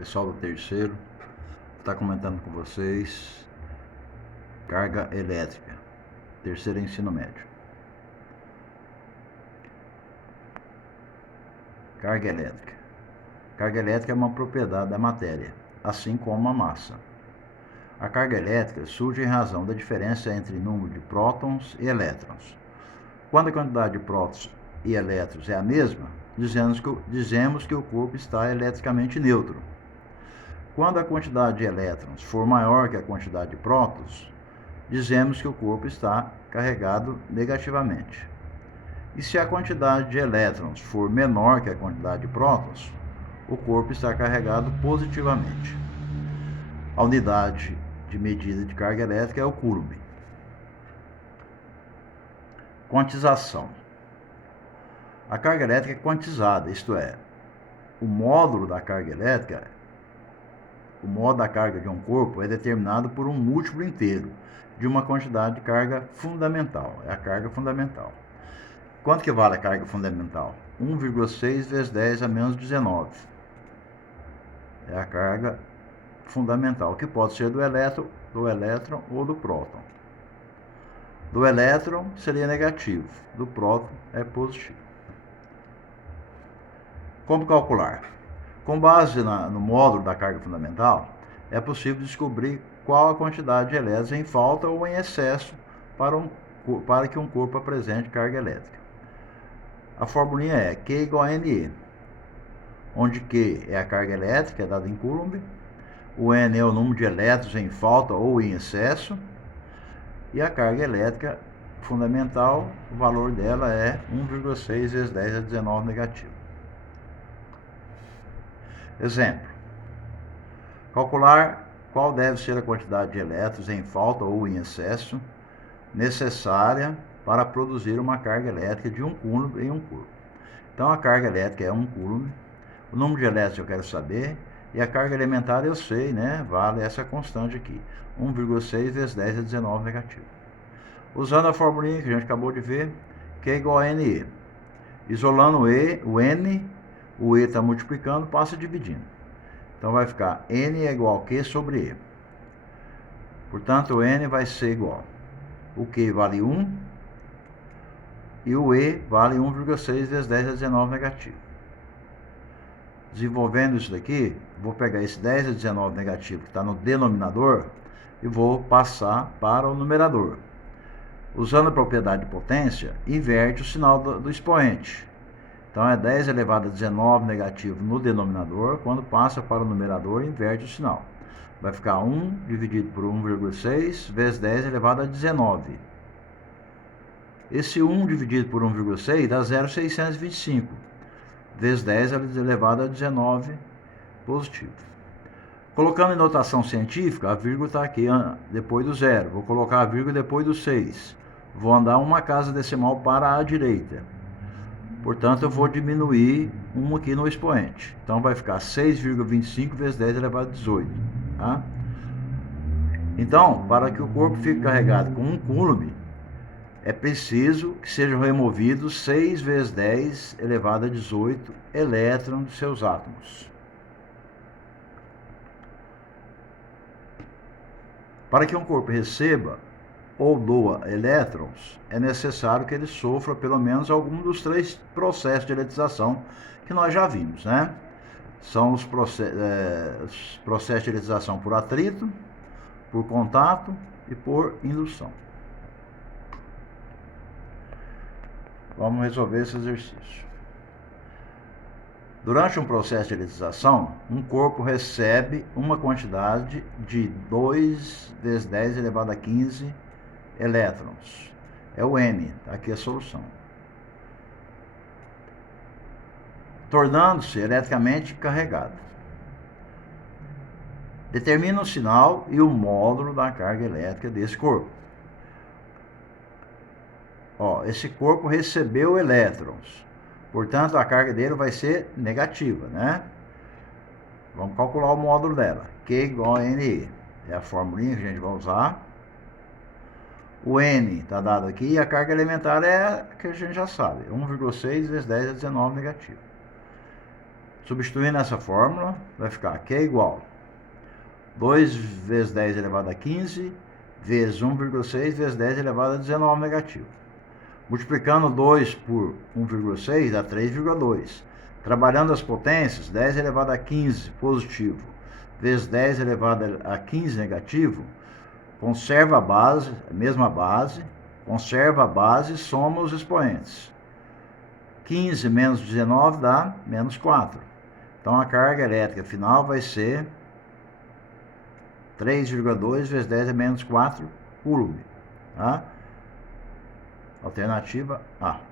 pessoal do terceiro, está comentando com vocês carga elétrica, terceiro ensino médio. Carga elétrica. Carga elétrica é uma propriedade da matéria, assim como a massa. A carga elétrica surge em razão da diferença entre número de prótons e elétrons. Quando a quantidade de prótons e elétrons é a mesma, dizemos que o corpo está eletricamente neutro. Quando a quantidade de elétrons for maior que a quantidade de prótons, dizemos que o corpo está carregado negativamente. E se a quantidade de elétrons for menor que a quantidade de prótons, o corpo está carregado positivamente. A unidade de medida de carga elétrica é o coulomb. Quantização. A carga elétrica é quantizada, isto é, o módulo da carga elétrica, o módulo da carga de um corpo é determinado por um múltiplo inteiro de uma quantidade de carga fundamental, é a carga fundamental. Quanto que vale a carga fundamental? 1,6 vezes 10 a menos 19. É a carga fundamental, que pode ser do elétron ou do próton. Do elétron seria negativo, do próton é positivo. Como calcular? Com base no módulo da carga fundamental, é possível descobrir qual a quantidade de elétrons em falta ou em excesso para que um corpo apresente carga elétrica. A formulinha é Q igual a NE, onde Q é a carga elétrica, dada em coulomb, o N é o número de elétrons em falta ou em excesso, e a carga elétrica fundamental, o valor dela é 1,6 vezes 10 a 19 negativo. Exemplo. Calcular qual deve ser a quantidade de elétrons em falta ou em excesso necessária para produzir uma carga elétrica de 1 coulomb em um corpo. Então a carga elétrica é 1 coulomb, o número de elétrons eu quero saber, e a carga elementar eu sei, né? Vale essa constante aqui, 1,6 vezes 10 a 19 negativo. Usando a formulinha que a gente acabou de ver, Q é igual a NE. Isolando o N, o E está multiplicando, passa dividindo. Então vai ficar N é igual a Q sobre E. Portanto, o N vai ser igual. O Q vale 1 e o E vale 1,6 vezes 10 a 19 negativo. Desenvolvendo isso daqui, vou pegar esse 10 a 19 negativo que está no denominador e vou passar para o numerador. Usando a propriedade de potência, inverte o sinal do expoente. Então é 10 elevado a 19 negativo no denominador, quando passa para o numerador, inverte o sinal. Vai ficar 1 dividido por 1,6 vezes 10 elevado a 19. Esse 1 dividido por 1,6 dá 0,625, vezes 10 elevado a 19 positivo. Colocando em notação científica, a vírgula está aqui depois do 0. Vou colocar a vírgula depois do 6. Vou andar uma casa decimal para a direita. Portanto, eu vou diminuir 1 aqui no expoente. Então, vai ficar 6,25 vezes 10 elevado a 18. Tá? Então, para que o corpo fique carregado com 1 coulomb, é preciso que sejam removidos 6 vezes 10 elevado a 18 elétrons de seus átomos. Para que um corpo receba ou doa elétrons, é necessário que ele sofra pelo menos algum dos 3 processos de eletrização que nós já vimos, né? São os processos de eletrização por atrito, por contato e por indução. Vamos resolver esse exercício. Durante um processo de eletrização, um corpo recebe uma quantidade de 2 vezes 10 elevado a 15 elétrons. É o N, aqui a solução. Tornando-se eletricamente carregado. Determina o sinal e o módulo da carga elétrica desse corpo. Esse corpo recebeu elétrons, portanto a carga dele vai ser negativa, né? Vamos calcular o módulo dela. Q igual a NE. É a formulinha que a gente vai usar. O N está dado aqui e a carga elementar é a que a gente já sabe, 1,6 vezes 10 a 19 negativo. Substituindo essa fórmula, vai ficar Q igual 2 vezes 10 elevado a 15 vezes 1,6 vezes 10 elevado a 19 negativo. Multiplicando 2 por 1,6 dá 3,2. Trabalhando as potências, 10 elevado a 15 positivo vezes 10 elevado a 15 negativo, conserva a base, a mesma base, conserva a base e soma os expoentes. 15 menos 19 dá menos 4. Então a carga elétrica final vai ser 3,2 vezes 10 a menos 4 coulomb. Tá? Alternativa A.